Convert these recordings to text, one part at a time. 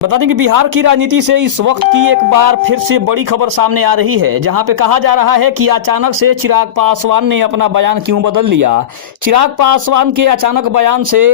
बता दें कि बिहार की राजनीति से इस वक्त की एक बार फिर से बड़ी खबर सामने आ रही है, जहां पे कहा जा रहा है कि अचानक से चिराग पासवान ने अपना बयान क्यों बदल लिया। चिराग पासवान के अचानक बयान से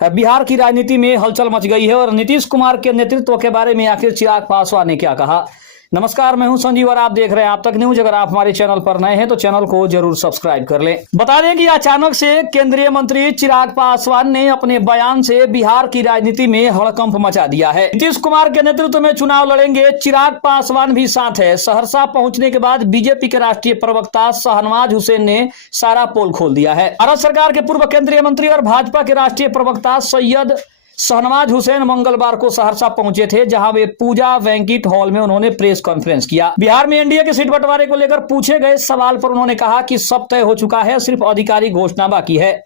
बिहार की राजनीति में हलचल मच गई है और नीतीश कुमार के नेतृत्व के बारे में आखिर चिराग पासवान ने क्या कहा। नमस्कार, मैं हूं संजीव और आप देख रहे हैं आप तक न्यूज। अगर आप हमारे चैनल पर नए हैं तो चैनल को जरूर सब्सक्राइब कर लें। बता दें कि अचानक से केंद्रीय मंत्री चिराग पासवान ने अपने बयान से बिहार की राजनीति में हड़कंप मचा दिया है। नीतीश कुमार के नेतृत्व में चुनाव लड़ेंगे, चिराग पासवान भी साथ है। सहरसा पहुंचने के बाद बीजेपी के राष्ट्रीय प्रवक्ता शाहनवाज हुसैन ने सारा पोल खोल दिया है। भारत सरकार के पूर्व केंद्रीय मंत्री और भाजपा के राष्ट्रीय प्रवक्ता सैयद शाहनवाज हुसैन मंगलवार को सहरसा पहुंचे थे, जहां वे पूजा बैंक्वेट हॉल में उन्होंने प्रेस कॉन्फ्रेंस किया। बिहार में एनडीए के सीट बंटवारे को लेकर पूछे गए सवाल पर उन्होंने कहा कि सब तय हो चुका है, सिर्फ आधिकारिक घोषणा बाकी है।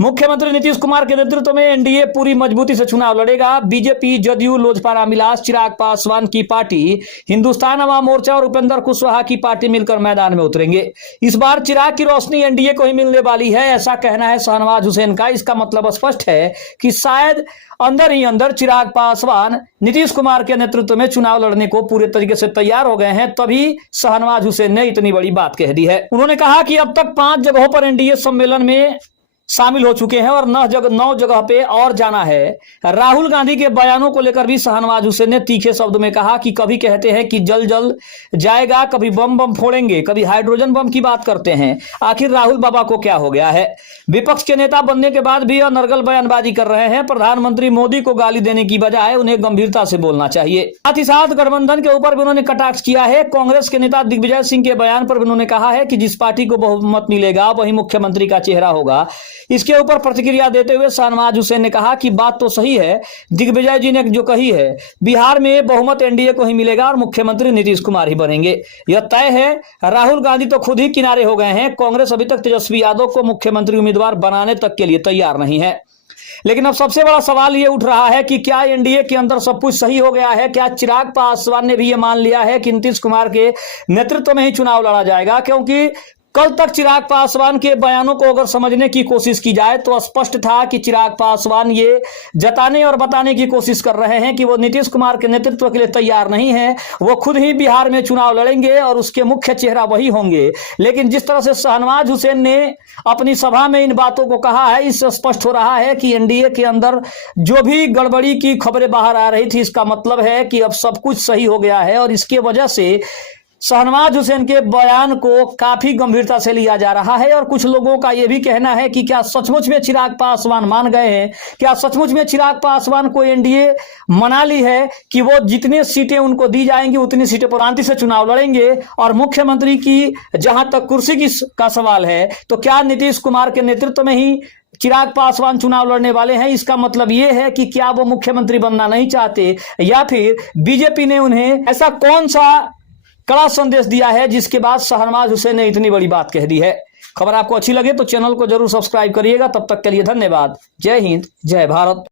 मुख्यमंत्री नीतीश कुमार के नेतृत्व में एनडीए पूरी मजबूती से चुनाव लड़ेगा। बीजेपी, जदयू, लोजपा, रामविलास, चिराग पासवान की पार्टी, हिंदुस्तान अवाम मोर्चा और उपेंद्र कुशवाहा की पार्टी मिलकर मैदान में उतरेंगे। इस बार चिराग की रोशनी एनडीए को ही मिलने वाली है, ऐसा कहना है शाहनवाज हुसैन का। इसका मतलब स्पष्ट है कि शायद अंदर ही अंदर चिराग पासवान नीतीश कुमार के नेतृत्व में चुनाव लड़ने को पूरे तरीके से तैयार हो गए हैं, तभी शाहनवाज हुसैन ने इतनी बड़ी बात कह दी है। उन्होंने कहा कि अब तक 5 जगहों पर एनडीए सम्मेलन में शामिल हो चुके हैं और 9 जगह पे और जाना है। राहुल गांधी के बयानों को लेकर भी शाहनवाज हुसैन ने तीखे शब्दों में कहा कि कभी कहते हैं कि जल जल जाएगा, कभी बम फोड़ेंगे, कभी हाइड्रोजन बम की बात करते हैं। आखिर राहुल बाबा को क्या हो गया है? विपक्ष के नेता बनने के बाद भी अनर्गल बयानबाजी कर रहे हैं। प्रधानमंत्री मोदी को गाली देने की बजाय उन्हें गंभीरता से बोलना चाहिए। साथ ही साथ गठबंधन के ऊपर भी उन्होंने कटाक्ष किया है। कांग्रेस के नेता दिग्विजय सिंह के बयान पर भी उन्होंने कहा है कि जिस पार्टी को बहुमत मिलेगा वही मुख्यमंत्री का चेहरा होगा। इसके ऊपर प्रतिक्रिया देते हुए शाहनवाज हुसैन ने कहा कि बात तो सही है, दिग्विजय जी ने जो कही है, बिहार में बहुमत एनडीए को ही मिलेगा और मुख्यमंत्री नीतीश कुमार ही बनेंगे, यह तय है। राहुल गांधी तो खुद ही किनारे हो गए हैं। कांग्रेस अभी तक तेजस्वी यादव को मुख्यमंत्री उम्मीदवार बनाने तक के लिए तैयार नहीं है। लेकिन अब सबसे बड़ा सवाल यह उठ रहा है कि क्या एनडीए के अंदर सब कुछ सही हो गया है? क्या चिराग पासवान ने भी यह मान लिया है कि नीतीश कुमार के नेतृत्व में ही चुनाव लड़ा जाएगा? क्योंकि कल तक चिराग पासवान के बयानों को अगर समझने की कोशिश की जाए तो स्पष्ट था कि चिराग पासवान ये जताने और बताने की कोशिश कर रहे हैं कि वो नीतीश कुमार के नेतृत्व के लिए तैयार नहीं है। वो खुद ही बिहार में चुनाव लड़ेंगे और उसके मुख्य चेहरा वही होंगे। लेकिन जिस तरह से शाहनवाज हुसैन ने अपनी सभा में इन बातों को कहा है, इससे स्पष्ट हो रहा है कि एनडीए के अंदर जो भी गड़बड़ी की खबरें बाहर आ रही थी, इसका मतलब है कि अब सब कुछ सही हो गया है। और इसके वजह से शाहनवाज हुसैन के बयान को काफी गंभीरता से लिया जा रहा है। और कुछ लोगों का यह भी कहना है कि क्या सचमुच में चिराग पासवान मान गए हैं? क्या सचमुच में चिराग पासवान को एनडीए मना ली है कि वो जितनी सीटें उनको दी जाएंगी उतनी सीटें पर शांति से चुनाव लड़ेंगे? और मुख्यमंत्री की जहां तक कुर्सी का सवाल है, तो क्या नीतीश कुमार के नेतृत्व में ही चिराग पासवान चुनाव लड़ने वाले हैं? इसका मतलब यह है कि क्या वो मुख्यमंत्री बनना नहीं चाहते, या फिर बीजेपी ने उन्हें ऐसा कौन सा कड़ा संदेश दिया है जिसके बाद शाहनवाज हुसैन ने इतनी बड़ी बात कह दी है? खबर आपको अच्छी लगे तो चैनल को जरूर सब्सक्राइब करिएगा। तब तक के लिए धन्यवाद। जय हिंद, जय भारत।